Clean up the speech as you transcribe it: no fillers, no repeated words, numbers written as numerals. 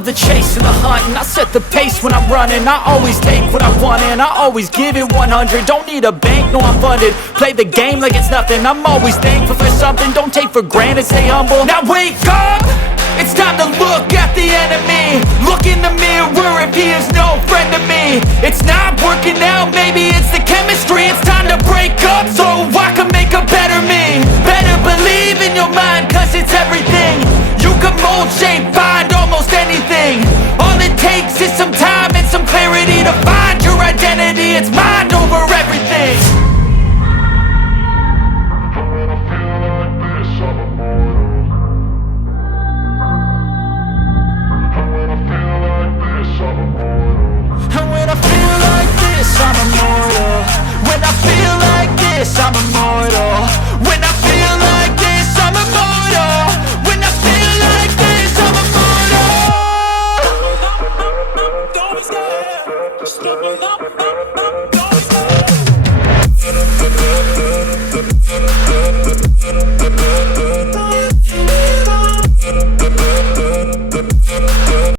love the chase and the hunt, and I set the pace when I'm running. I always take what I want and I always give it 100. Don't need a bank, no I'm funded. Play the game like it's nothing. I'm always thankful for something. Don't take for granted, stay humble. Now wake up! It's time to look at the enemy. Look in the mirror if he is no friend to me.